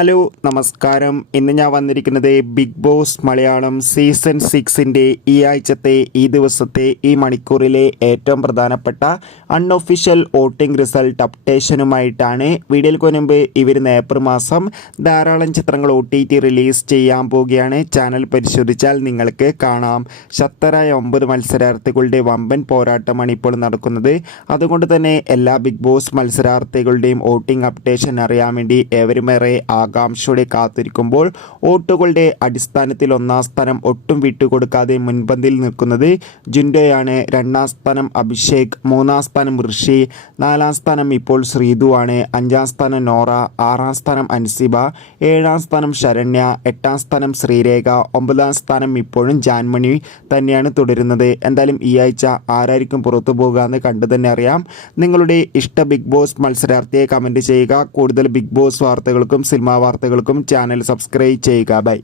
Hello നമസ്കാരം. ഇന്ന് ഞാൻ വന്നിരിക്കുന്നത് ബിഗ് ബോസ് മലയാളം സീസൺ 6ൻ്റെ ഈ ആഴ്ചത്തെ ഈ ദിവസത്തെ ഈ മണിക്കൂറിലെ ഏറ്റവും പ്രധാനപ്പെട്ട അൺഒഫീഷ്യൽ വോട്ടിംഗ് റിസൾട്ട് അപ്ഡേഷനുമായിട്ടാണ്. വീഡിയോയിൽ മുൻപ് ഇവർ ഏപ്രിൽ മാസം ധാരാളം ചിത്രങ്ങൾ OTT റിലീസ് ചെയ്യാൻ പോവുകയാണ്. ചാനൽ പരിശോധിച്ചാൽ നിങ്ങൾക്ക് കാണാം. ശക്തരായ 9 മത്സരാർത്ഥികളുടെ വമ്പൻ പോരാട്ടമാണ് ഇപ്പോൾ നടക്കുന്നത്. അതുകൊണ്ട് തന്നെ എല്ലാ ബിഗ് ബോസ് മത്സരാർത്ഥികളുടെയും വോട്ടിംഗ് അപ്ഡേഷൻ അറിയാൻ വേണ്ടി ഏവരുമേറെ ആകാംക്ഷയോടെ കാത്തിരിക്കുമ്പോൾ വോട്ടുകളുടെ അടിസ്ഥാനത്തിൽ 1-ാം സ്ഥാനം ഒട്ടും വിട്ടുകൊടുക്കാതെ മുൻപന്തിയിൽ നിൽക്കുന്നത് ജിൻഡോയാണ്. 2-ാം സ്ഥാനം അഭിഷേക്, 3-ാം സ്ഥാനം ഋഷി, 4-ാം സ്ഥാനം ഇപ്പോൾ ശ്രീതുവാണ്, 5-ാം സ്ഥാനം നോറ, 6-ാം സ്ഥാനം അൻസിബ, 7-ാം സ്ഥാനം ശരണ്യ, 8-ാം സ്ഥാനം ശ്രീരേഖ, 9-ാം സ്ഥാനം ഇപ്പോഴും ജാൻമണി തന്നെയാണ് തുടരുന്നത്. എന്തായാലും ഈ ആഴ്ച ആരായിരിക്കും പുറത്തു പോകുക എന്ന് കണ്ടു തന്നെ അറിയാം. നിങ്ങളുടെ ഇഷ്ട ബിഗ് ബോസ് മത്സരാർത്ഥിയെ കമൻറ്റ് ചെയ്യുക. കൂടുതൽ ബിഗ് ബോസ് വാർത്തകൾക്കും സിനിമാ വാർത്തകൾക്കും ചാനൽ സബ്സ്ക്രൈബ് ചെയ്യുക. ബൈ.